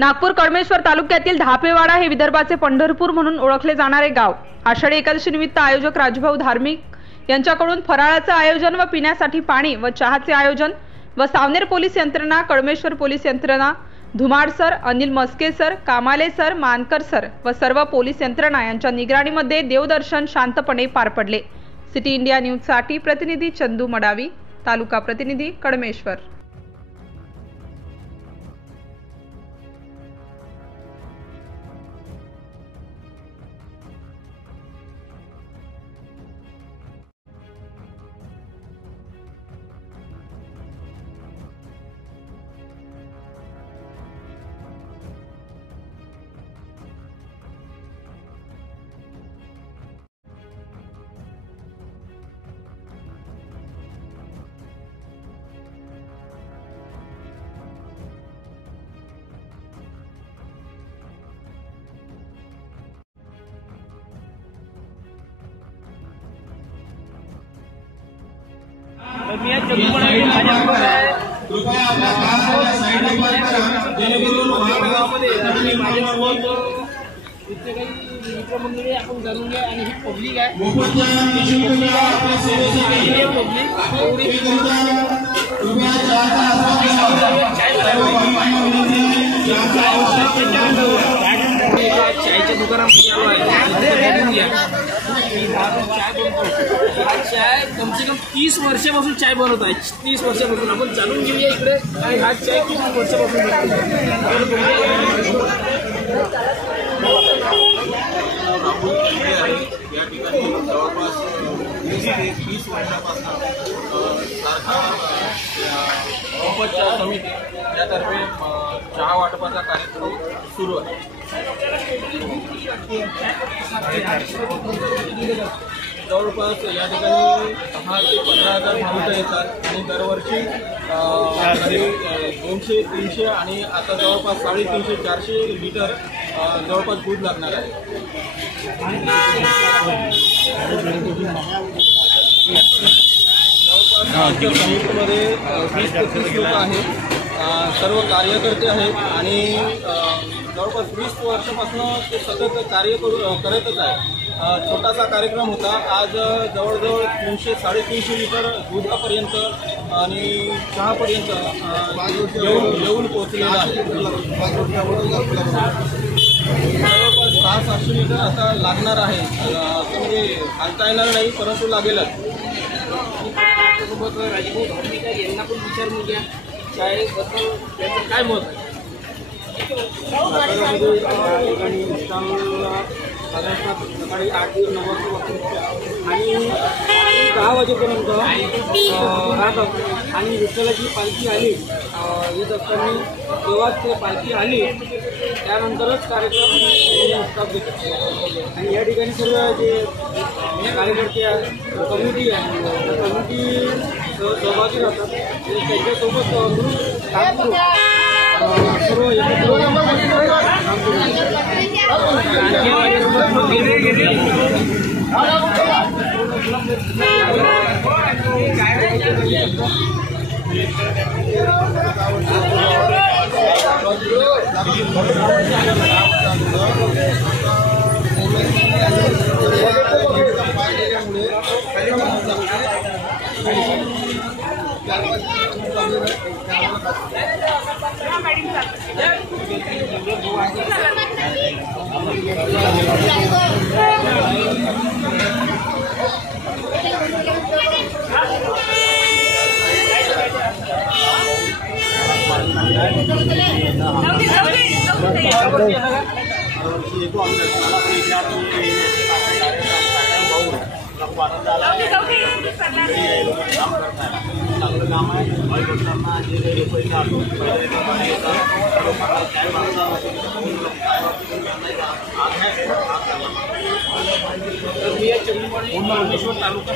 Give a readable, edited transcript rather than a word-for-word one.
नागपूर कळमेश्वर तालुक्यातील धापेवाडा हे विदर्भाचे पंढरपूर म्हणून ओळखले जाणारे गाव आषाढी एकादशी निमित्त आयोजक राजभाऊ धार्मिक यांच्याकडून फराळाचे आयोजन व पिण्यासाठी पाणी व चहाचे आयोजन व सावनेर पोलीस यंत्रणा, कळमेश्वर पोलीस यंत्रणा, धुमाड सर, अनिल मस्के सर, कामाले सर, मानकर सर व सर्व पोलीस यंत्रणा यांच्या निगराणीमध्ये देवदर्शन शांतपणे पार पडले। सिटी इंडिया न्यूज साठी प्रतिनिधी चंदू मडावी, तालुका प्रतिनिधी कळमेश्वर। कृपया आपल्या कारच्या साईडला पार्क करा जेणेकरून वाहनामध्ये इथे काही मित्रमंडळी आपण जाणून घ्या आणि ही पब्लिक आहे चायच्या दुकानामध्ये चाय कम से कम 30 वर्षापासून चाय बनवत आहे। 30 वर्षापासून आपण जाणून घेऊया इकडे आणि हा चाय किती वर्षापासून या ठिकाणी जवळपास 20 वर्षापासून मोहब्बत समिती यातर्फे चहा वाटपाचा कार्यक्रम सुरू आहे। जवळपास या ठिकाणी 10 ते 15,000 भाविक येतात आणि दरवर्षी 200-300 आणि आता जवळपास 350-400 लिटर जवळपास दूध लागणार आहे। जवळपास समितीमध्ये 20-25 लोक आहेत, सर्व कार्यकर्ते आहेत आणि जवळपास 20 वर्षापासून ते सतत कार्य करतच आहे। छोटासा कार्यक्रम होता, आज जवळजवळ 300-350 लिटर दुधापर्यंत आणि चहापर्यंत येऊन पोहोचलेला आहे। जवळपास 600-700 लिटर आता लागणार आहे, असं म्हणजे सांगता येणार नाही परंतु लागेलच। सोबत राजभाऊ धार्मिक यांना पण विचारून घ्या चायबद्दल त्यांचं काय मत आहे। साधारणतः सकाळी 8 ते 9 वाजता आणि 10 वाजेपर्यंत राहतात आणि विठ्ठलाची पालखी आली येत असताना तेव्हा ते पालखी आली त्यानंतरच कार्यक्रम स्टॉप घेतात आणि या ठिकाणी सर्व जे कार्यकर्ते कमिटी आहे त्या कमिटी सहभागी राहतात त्यांच्यासोबत काम करू सर्व तालुका